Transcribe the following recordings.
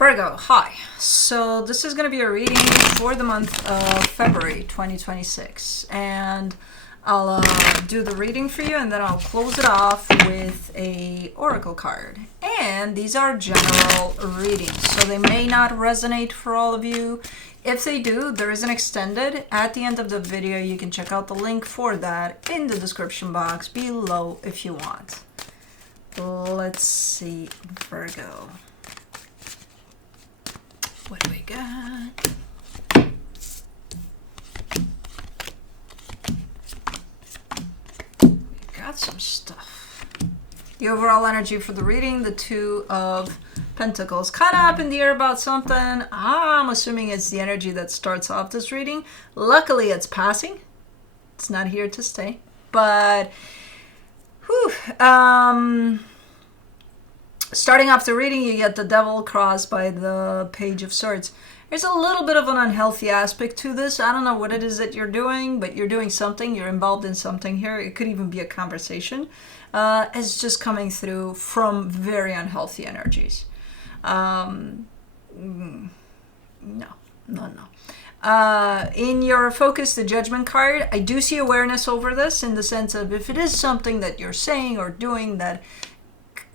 Virgo, hi. So this is going to be a reading for the month of February 2026. And I'll do the reading for you, and then I'll close it off with a oracle card. And these are general readings, so they may not resonate for all of you. If they do, there is an extended at the end of the video. You can check out the link for that in the description box below if you want. Let's see, Virgo. What do we got? We got some stuff. The overall energy for the reading, the Two of Pentacles. Kind of up in the air about something. I'm assuming it's the energy that starts off this reading. Luckily, it's passing. It's not here to stay. But, starting off the reading, you get the Devil crossed by the Page of Swords. There's a little bit of an unhealthy aspect to this. I don't know what it is that you're doing, but you're doing something. You're involved in something here. It could even be a conversation. It's just coming through from very unhealthy energies. No. In your focus, the Judgment card, I do see awareness over this in the sense of if it is something that you're saying or doing that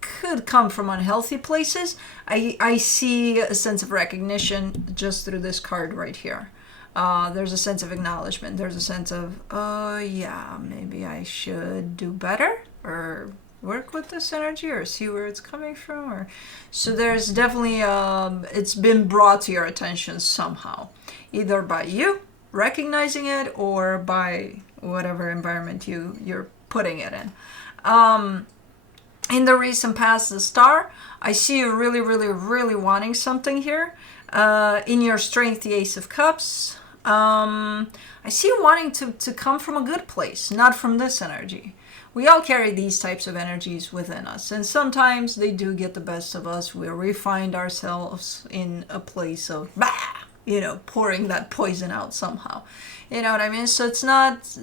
could come from unhealthy places, I see a sense of recognition just through this card right here. There's a sense of acknowledgement. There's a sense of, oh yeah, maybe I should do better or work with this energy or see where it's coming from. Or so there's definitely, it's been brought to your attention somehow, either by you recognizing it or by whatever environment you're putting it in. In the recent past, the Star, I see you really, really, really wanting something here. In your Strength, the Ace of Cups, I see you wanting to come from a good place, not from this energy. We all carry these types of energies within us, and sometimes they do get the best of us where we find ourselves in a place of, pouring that poison out somehow. You know what I mean? So it's not...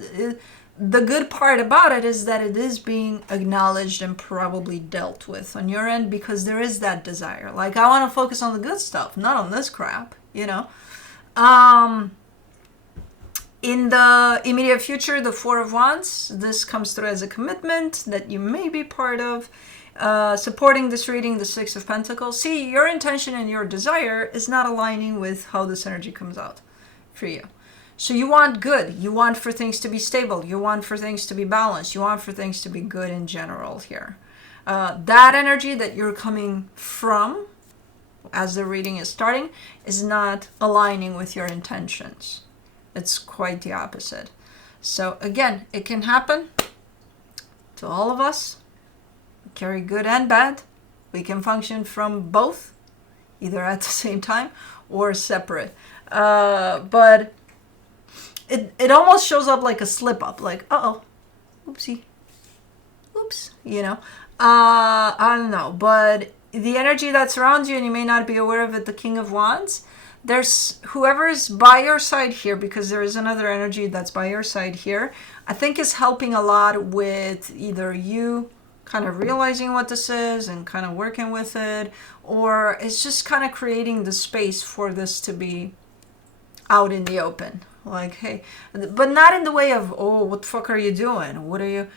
The good part about it is that it is being acknowledged and probably dealt with on your end because there is that desire. Like, I want to focus on the good stuff, not on this crap, In the immediate future, the Four of Wands, this comes through as a commitment that you may be part of. Supporting this reading, the Six of Pentacles. See, your intention and your desire is not aligning with how this energy comes out for you. So you want good. You want for things to be stable. You want for things to be balanced. You want for things to be good in general here. That energy that you're coming from as the reading is starting is not aligning with your intentions. It's quite the opposite. So again, it can happen to all of us. We carry good and bad. We can function from both, either at the same time or separate. But it almost shows up like a slip up, like, oopsie, oops, I don't know, but the energy that surrounds you, and you may not be aware of it, the King of Wands, there's whoever's by your side here, because there is another energy that's by your side here, I think is helping a lot with either you kind of realizing what this is and kind of working with it, or it's just kind of creating the space for this to be out in the open. Like, hey, but not in the way of, oh, what the fuck are you doing? What are you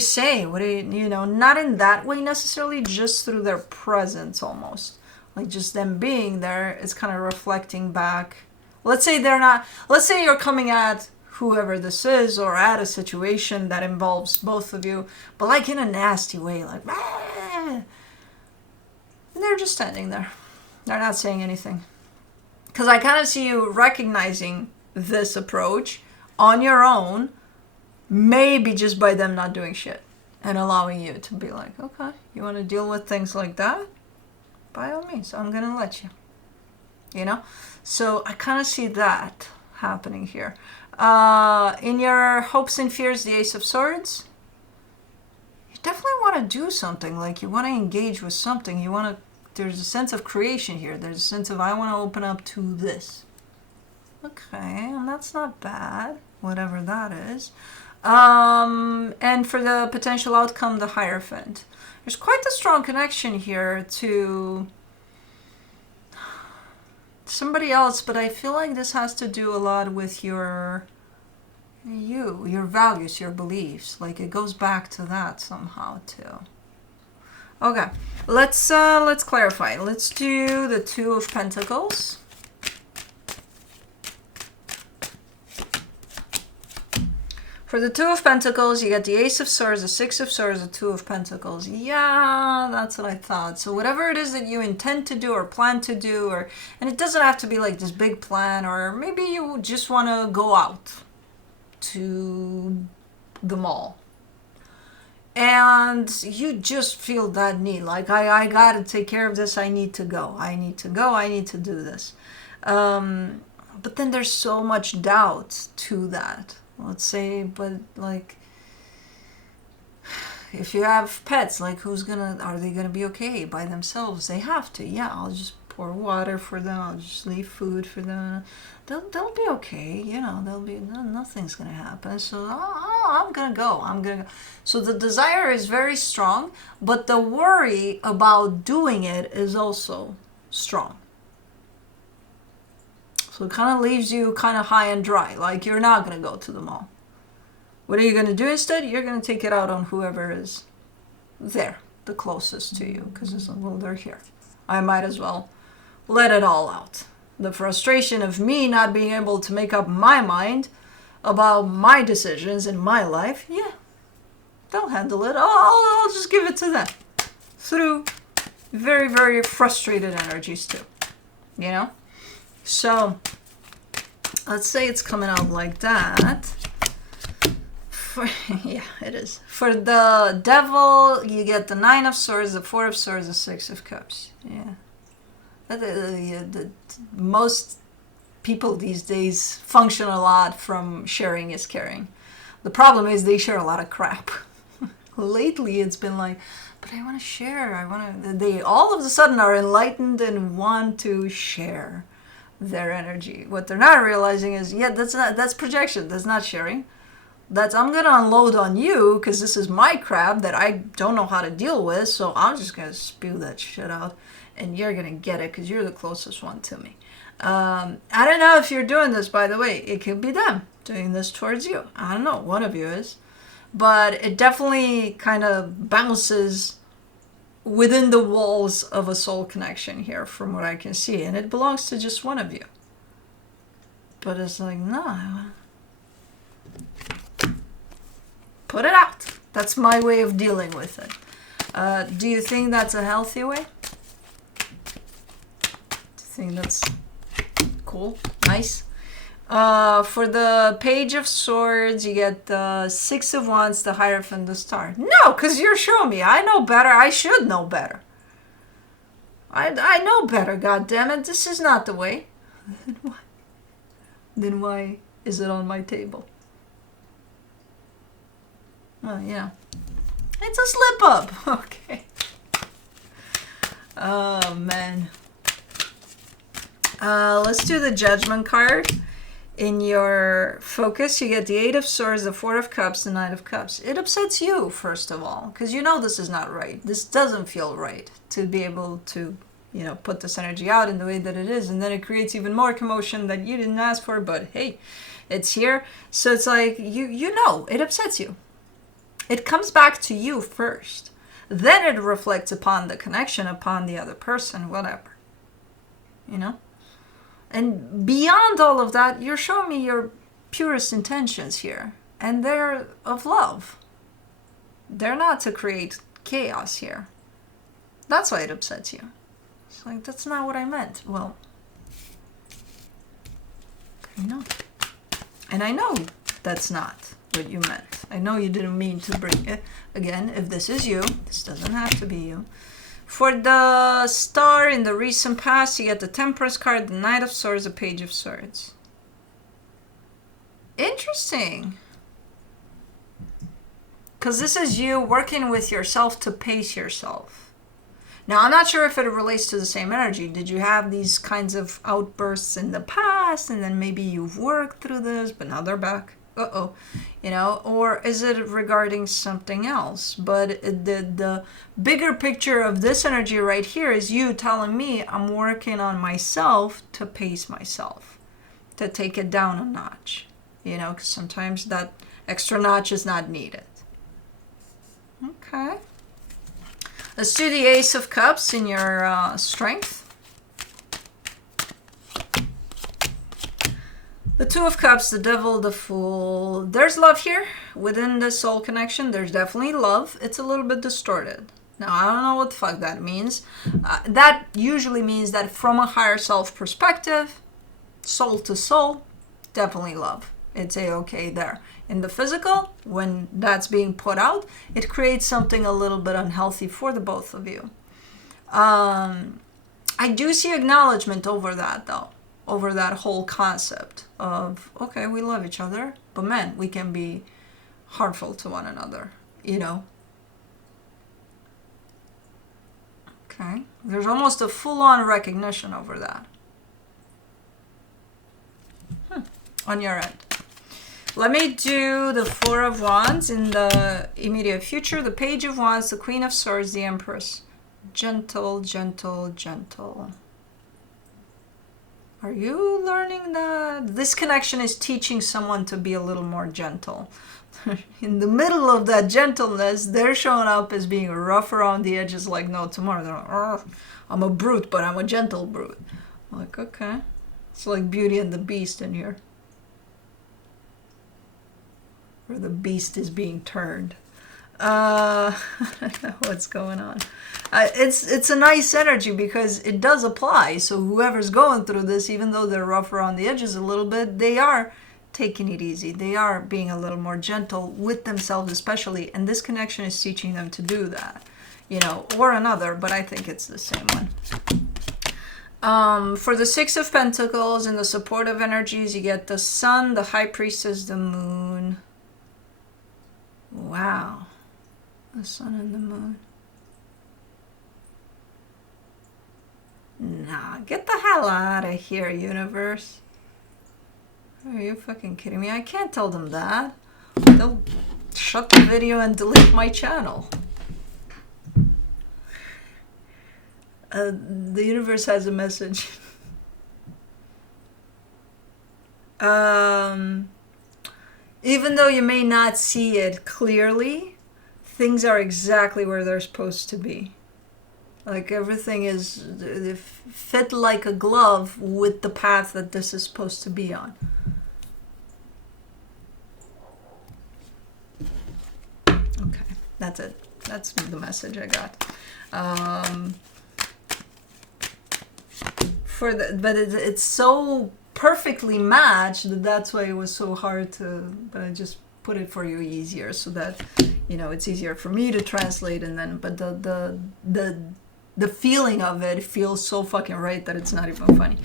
saying? What are you, not in that way necessarily, just through their presence almost. Like just them being there is kind of reflecting back. Let's say you're coming at whoever this is or at a situation that involves both of you, but like in a nasty way, like, and they're just standing there. They're not saying anything. Because I kind of see you recognizing this approach on your own, maybe just by them not doing shit and allowing you to be like, okay, you want to deal with things like that? By all means, I'm going to let you. So I kind of see that happening here. In your hopes and fears, the Ace of Swords, you definitely want to do something. Like, you want to engage with something. There's a sense of creation here. There's a sense of, I want to open up to this. Okay, and that's not bad, whatever that is. And for the potential outcome, the Hierophant. There's quite a strong connection here to somebody else, but I feel like this has to do a lot with your values, your beliefs. Like it goes back to that somehow too. Okay, let's clarify. Let's do the Two of Pentacles. For the Two of Pentacles, you get the Ace of Swords, the Six of Swords, the Two of Pentacles. Yeah, that's what I thought. So whatever it is that you intend to do or plan to do, and it doesn't have to be like this big plan, or maybe you just want to go out to the mall. And you just feel that need, like, I got to take care of this, I need to go, I need to do this. But then there's so much doubt to that. Let's say, but like, if you have pets, like are they gonna be okay by themselves? They have to. Yeah, I'll just pour water for them. I'll just leave food for them. They'll be okay. Nothing's gonna happen. So I'm gonna go. So the desire is very strong, but the worry about doing it is also strong. So it kind of leaves you kind of high and dry, like you're not going to go to the mall. What are you going to do instead? You're going to take it out on whoever is there, the closest to you, because, well, they're here. I might as well let it all out. The frustration of me not being able to make up my mind about my decisions in my life, yeah, they'll handle it. I'll just give it to them through very, very frustrated energies too, you know? So, let's say it's coming out like that. Yeah, it is. For the Devil, you get the Nine of Swords, the Four of Swords, the Six of Cups. Yeah. Most people these days function a lot from sharing is caring. The problem is they share a lot of crap. Lately, it's been like, but I want to share. They all of a sudden are enlightened and want to share their energy. What they're not realizing is, that's projection. That's not sharing. That's, I'm going to unload on you because this is my crap that I don't know how to deal with. So I'm just going to spew that shit out and you're going to get it because you're the closest one to me. I don't know if you're doing this, by the way. It could be them doing this towards you. I don't know. One of you is. But it definitely kind of bounces within the walls of a soul connection here from what I can see, and it belongs to just one of you. But it's like, no, put it out. That's my way of dealing with it. Do you think that's a healthy way? Do you think that's cool? Nice? For the Page of Swords, you get the Six of Wands, the Hierophant, the Star. No, because you're showing me. I know better. I should know better. I know better, goddammit. This is not the way. Then why is it on my table? Oh, yeah. It's a slip-up. Okay. Oh, man. Let's do the Judgment card. In your focus, you get the Eight of Swords, the Four of Cups, the Knight of Cups. It upsets you, first of all, because you know this is not right. This doesn't feel right to be able to, put this energy out in the way that it is. And then it creates even more commotion that you didn't ask for, but hey, it's here. So it's like, you know, it upsets you. It comes back to you first. Then it reflects upon the connection, upon the other person, whatever. And beyond all of that, you're showing me your purest intentions here. And they're of love. They're not to create chaos here. That's why it upsets you. It's like, that's not what I meant. Well, I know. And I know that's not what you meant. I know you didn't mean to bring it. Again, if this is you, this doesn't have to be you. For the Star in the recent past, you get the Temperance card, the Knight of Swords, the Page of Swords. Interesting. Because this is you working with yourself to pace yourself. Now, I'm not sure if it relates to the same energy. Did you have these kinds of outbursts in the past, and then maybe you've worked through this, but now they're back uh-oh, you know, or is it regarding something else? But the bigger picture of this energy right here is you telling me I'm working on myself to pace myself, to take it down a notch, you know, because sometimes that extra notch is not needed. Okay. Let's do the Ace of Cups in your strength. The Two of Cups, the Devil, the Fool. There's love here within the soul connection. There's definitely love. It's a little bit distorted. Now, I don't know what the fuck that means. That usually means that from a higher self perspective, soul to soul, definitely love. It's a-okay there. In the physical, when that's being put out, it creates something a little bit unhealthy for the both of you. I do see acknowledgement over that, though. Over that whole concept of, okay, we love each other, but man, we can be harmful to one another, you know? Okay. There's almost a full-on recognition over that. On your end. Let me do the Four of Wands in the immediate future, the Page of Wands, the Queen of Swords, the Empress. Gentle, gentle, gentle. Are you learning that? This connection is teaching someone to be a little more gentle. In the middle of that gentleness, they're showing up as being rough around the edges like no tomorrow. They're like, I'm a brute, but I'm a gentle brute. I'm like, okay. It's like Beauty and the Beast in here. Where the beast is being turned. I don't know what's going on. It's a nice energy because it does apply. So whoever's going through this, even though they're rough around the edges a little bit, they are taking it easy. They are being a little more gentle with themselves especially. And this connection is teaching them to do that. You know, or another, but I think it's the same one. For the Six of Pentacles and the supportive energies, you get the Sun, the High Priestess, the Moon. Wow. The Sun and the Moon. Nah, get the hell out of here, universe. Are you fucking kidding me? I can't tell them that. They'll shut the video and delete my channel. The universe has a message. Even though you may not see it clearly, things are exactly where they're supposed to be. Like everything is fit like a glove with the path that this is supposed to be on. Okay, that's it. That's the message I got. But it's so perfectly matched that that's why it was so hard to. But I just put it for you easier so that it's easier for me to translate, and then but the feeling of it feels so fucking right that it's not even funny.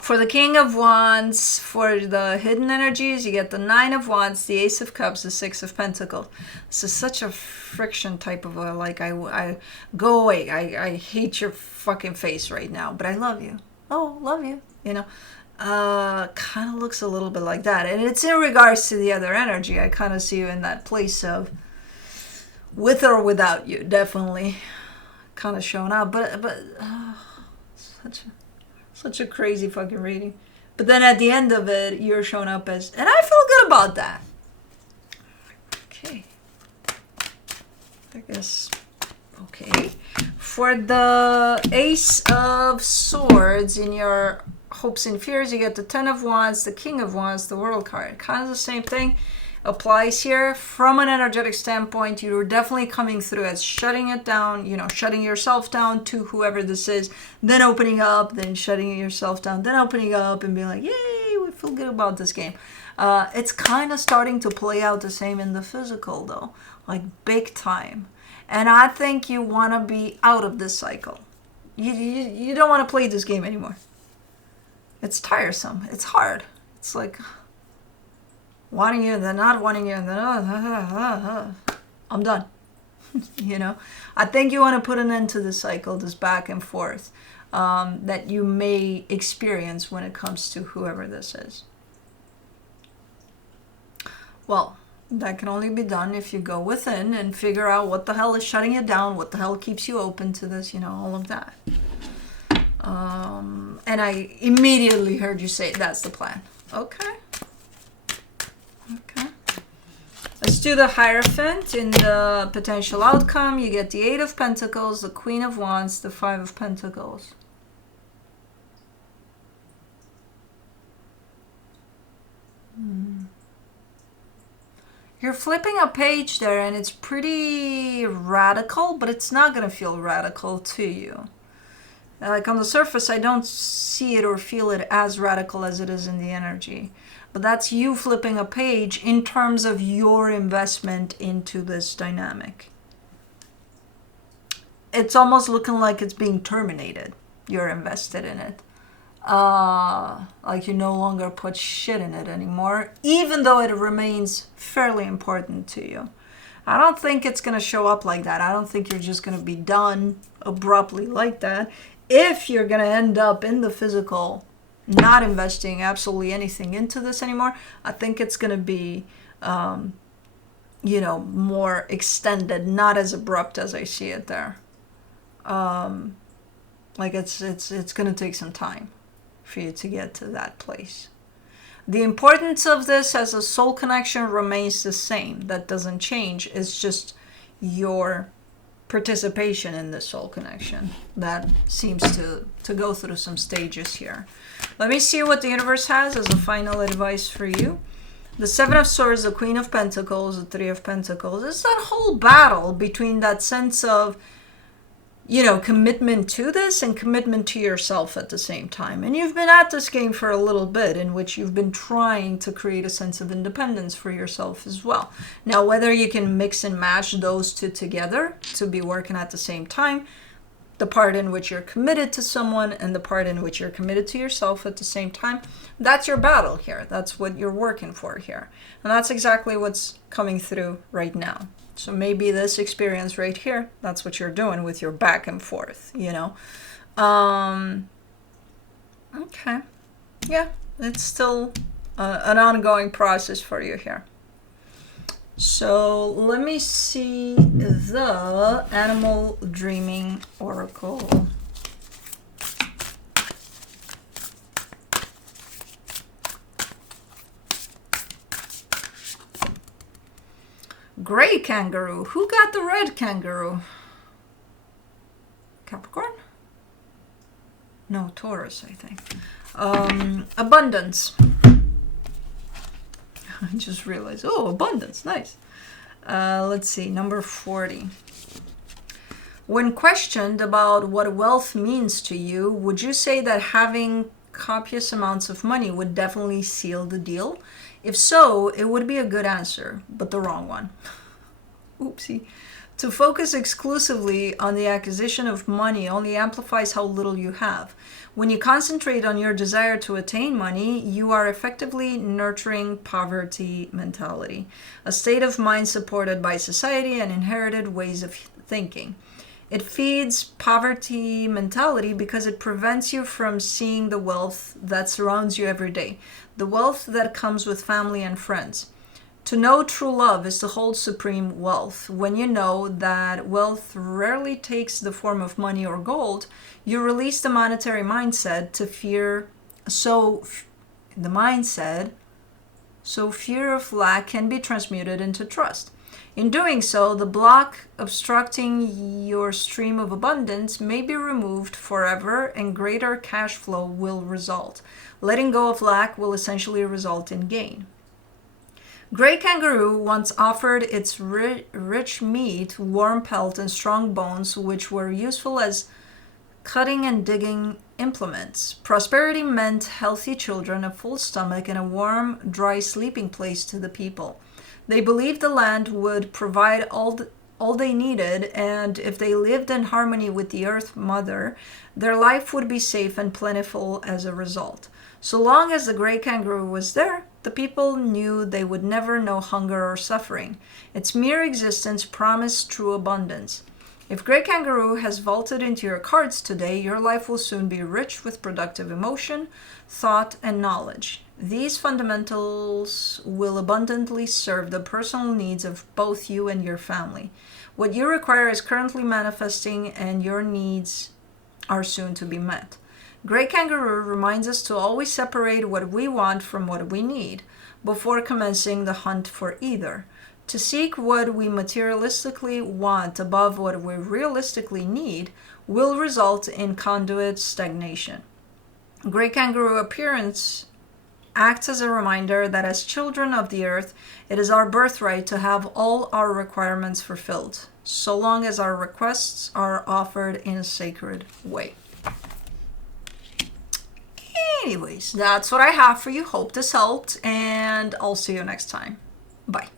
For the King of Wands, for the hidden energies, you get the Nine of Wands, the Ace of Cups, the Six of Pentacles. This is such a friction type of I go away. I hate your fucking face right now, but I love you. Oh, love you. Kind of looks a little bit like that. And it's in regards to the other energy. I kind of see you in that place of with or without you, definitely kind of showing up. But such a crazy fucking reading. But then at the end of it, you're showing up as, and I feel good about that. Okay. I guess, okay. For the Ace of Swords in your hopes and fears, you get the Ten of Wands, the King of Wands, the World card. Kind of the same thing applies here. From an energetic standpoint, you're definitely coming through as shutting it down, shutting yourself down to whoever this is, then opening up, then shutting yourself down, then opening up and being like, yay, we feel good about this game. It's kind of starting to play out the same in the physical though, like big time. And I think you want to be out of this cycle. You don't want to play this game anymore. It's tiresome. It's hard. It's like wanting you and then not wanting you and then I'm done. I think you want to put an end to this cycle, this back and forth that you may experience when it comes to whoever this is. Well, that can only be done if you go within and figure out what the hell is shutting you down, what the hell keeps you open to this, all of that. And I immediately heard you say that's the plan. Okay. Okay. Let's do the Hierophant. In the potential outcome, you get the Eight of Pentacles, the Queen of Wands, the Five of Pentacles. You're flipping a page there, and it's pretty radical, but it's not going to feel radical to you. Like on the surface, I don't see it or feel it as radical as it is in the energy. But that's you flipping a page in terms of your investment into this dynamic. It's almost looking like it's being terminated. You're invested in it. Like you no longer put shit in it anymore, even though it remains fairly important to you. I don't think it's going to show up like that. I don't think you're just going to be done abruptly like that. If you're going to end up in the physical not investing absolutely anything into this anymore, I think it's going to be, more extended, not as abrupt as I see it there. Like it's going to take some time for you to get to that place. The importance of this as a soul connection remains the same. That doesn't change. It's just your participation in the soul connection that seems to go through some stages here. Let me see what the universe has as a final advice for you. The Seven of Swords, the Queen of Pentacles, the Three of Pentacles. It's that whole battle between that sense of, commitment to this and commitment to yourself at the same time. And you've been at this game for a little bit, in which you've been trying to create a sense of independence for yourself as well. Now, whether you can mix and match those two together to be working at the same time, the part in which you're committed to someone and the part in which you're committed to yourself at the same time, that's your battle here. That's what you're working for here. And that's exactly what's coming through right now. So maybe this experience right here, that's what you're doing with your back and forth, Okay. Yeah, it's still an ongoing process for you here. So let me see the Animal Dreaming Oracle. Gray kangaroo. Who got the red kangaroo? Capricorn? No, Taurus, I think. Abundance. I just realized, abundance, nice. Let's see, number 40. When questioned about what wealth means to you, would you say that having copious amounts of money would definitely seal the deal? If so, it would be a good answer, but the wrong one. Oopsie. To focus exclusively on the acquisition of money only amplifies how little you have. When you concentrate on your desire to attain money, you are effectively nurturing poverty mentality, a state of mind supported by society and inherited ways of thinking. It feeds poverty mentality because it prevents you from seeing the wealth that surrounds you every day, the wealth that comes with family and friends. To know true love is to hold supreme wealth. When you know that wealth rarely takes the form of money or gold, you release the monetary mindset to fear. So fear of lack can be transmuted into trust. In doing so, the block obstructing your stream of abundance may be removed forever and greater cash flow will result. Letting go of lack will essentially result in gain. Gray kangaroo once offered its rich meat, warm pelt, and strong bones, which were useful as cutting and digging implements. Prosperity meant healthy children, a full stomach, and a warm, dry sleeping place to the people. They believed the land would provide all they needed, and if they lived in harmony with the Earth Mother, their life would be safe and plentiful as a result. So long as the gray kangaroo was there, the people knew they would never know hunger or suffering. Its mere existence promised true abundance. If Grey Kangaroo has vaulted into your cards today, your life will soon be rich with productive emotion, thought, and knowledge. These fundamentals will abundantly serve the personal needs of both you and your family. What you require is currently manifesting, and your needs are soon to be met. Grey Kangaroo reminds us to always separate what we want from what we need before commencing the hunt for either. To seek what we materialistically want above what we realistically need will result in conduit stagnation. Grey Kangaroo appearance acts as a reminder that as children of the earth, it is our birthright to have all our requirements fulfilled, so long as our requests are offered in a sacred way. Anyways, that's what I have for you. Hope this helped, and I'll see you next time. Bye.